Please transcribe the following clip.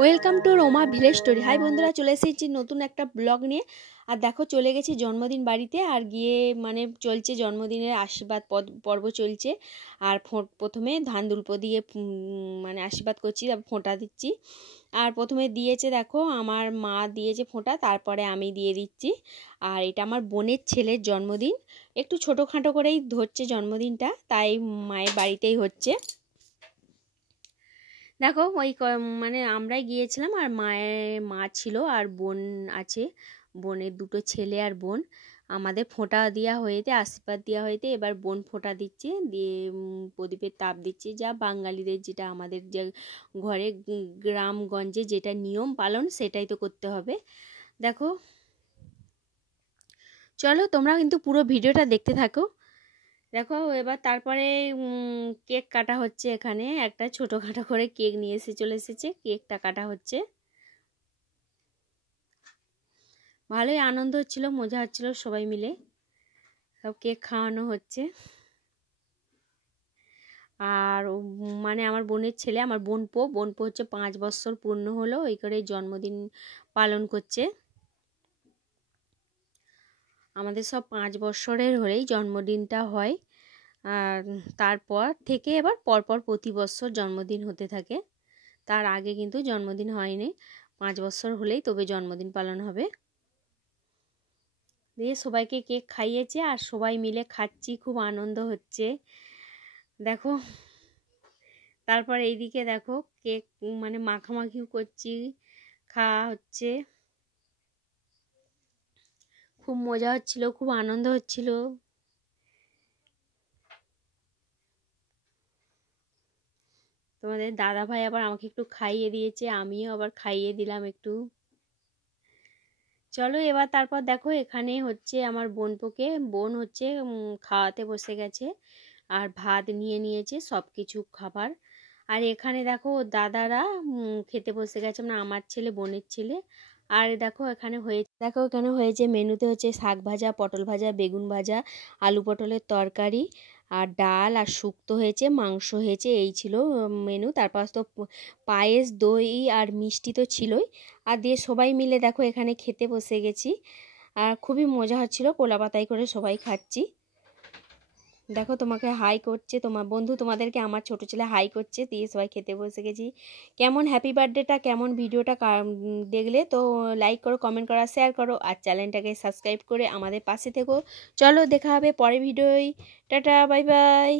Welcome to Roma village story. Hi বন্ধুরা, চলে এসেছি নতুন একটা ব্লগ নিয়ে। আর দেখো, চলে গেছি জন্মদিন বাড়িতে। আর গিয়ে চলছে জন্মদিনের আশীর্বাদ পর্ব চলছে। আর প্রথমে ধান দুল্প দিয়ে আশীর্বাদ করছি, তারপর ফোঁটা দিচ্ছি। আর প্রথমে দিয়েছে, দেখো আমার মা দিয়েছে ফোঁটা, তারপরে আমি দিয়ে দিচ্ছি। আর এটা আমার বোনের ছেলের জন্মদিন, একটু ছোটোখাটো করেই ধরছে জন্মদিনটা, তাই মায়ের বাড়িতেই হচ্ছে। দেখো ওই আমরাই গিয়েছিলাম, আর মা ছিল, আর বোন আছে, বোনের দুটো ছেলে আর বোন। আমাদের ফোঁটা দেওয়া হয়েছে, আশীর্বাদ দেওয়া হয়েছে। এবার বোন ফোঁটা দিচ্ছে, দিয়ে প্রদীপের তাপ দিচ্ছে, যা বাঙালিদের যেটা আমাদের যে ঘরে গ্রামগঞ্জে যেটা নিয়ম পালন, সেটাই তো করতে হবে। দেখো, চলো তোমরা কিন্তু পুরো ভিডিওটা দেখতে থাকো। দেখো এবার তারপরে কেক কাটা হচ্ছে। এখানে একটা ছোটোখাটো করে কেক নিয়ে চলে এসেছে, কেকটা কাটা হচ্ছে। ভালোই আনন্দ হচ্ছিল, মজা হচ্ছিল, সবাই মিলে সব কেক খাওয়ানো হচ্ছে। আর আমার বোনের ছেলে, আমার বোনপো হচ্ছে 5 বছর পূর্ণ হলো, এই করে জন্মদিন পালন করছে। আমাদের সব 5 বছরের হলেই জন্মদিনটা হয়। আর তারপর থেকে এবার পরপর প্রতি বছর জন্মদিন হতে থাকে। তার আগে কিন্তু জন্মদিন হয়নি, 5 বছর হলেই তবে জন্মদিন পালন হবে। দিয়ে সবাইকে কেক খাইয়েছে, আর সবাই মিলে খাচ্ছি, খুব আনন্দ হচ্ছে। দেখো, তারপর এইদিকে দেখো কেক মাখামাখিও করছি, খাওয়া হচ্ছে। খুব মজা হচ্ছিল, খুব আনন্দ হচ্ছিল। তোমাদের দাদা ভাই আবার আমাকে একটু খাইয়ে দিয়েছে, আমিও আবার খাইয়ে দিলাম একটু। চলো এবার তারপর দেখো, এখানে হচ্ছে আমার বোন হচ্ছে খাওয়াতে বসে গেছে, আর ভাত নিয়ে নিয়েছে, সব কিছু খাবার। আর এখানে দেখো দাদারা খেতে বসে গেছে, আমার ছেলে, বোনের ছেলে। আর দেখো এখানে হয়েছে মেনুতে হচ্ছে শাক ভাজা, পটল ভাজা, বেগুন ভাজা, আলু পটলের তরকারি, আর ডাল, আর শুক্তো হয়েছে, মাংস হয়েছে, এই ছিল মেনু। তারপর তো পায়েস, দই আর মিষ্টি তো ছিলই। আর দিয়ে সবাই মিলে দেখো এখানে খেতে বসে গেছি। আর খুবই মজা হচ্ছিল, কোলা পাতায় করে সবাই খাচ্ছি। দেখো তোমাকে হাই করছে, তোমার বন্ধু তোমাদেরকে আমার ছোট ছেলে হাই করছে, দিয়ে সবাই খেতে বসে গেছি। কেমন হ্যাপি বার্থডেটা, কেমন ভিডিওটা দেখলে তো লাইক করো, কমেন্ট করো, শেয়ার করো, আর চ্যানেলটাকে সাবস্ক্রাইব করে আমাদের পাশে থেকো। চলো দেখা হবে পরের ভিডিওয়। Tata, bye bye.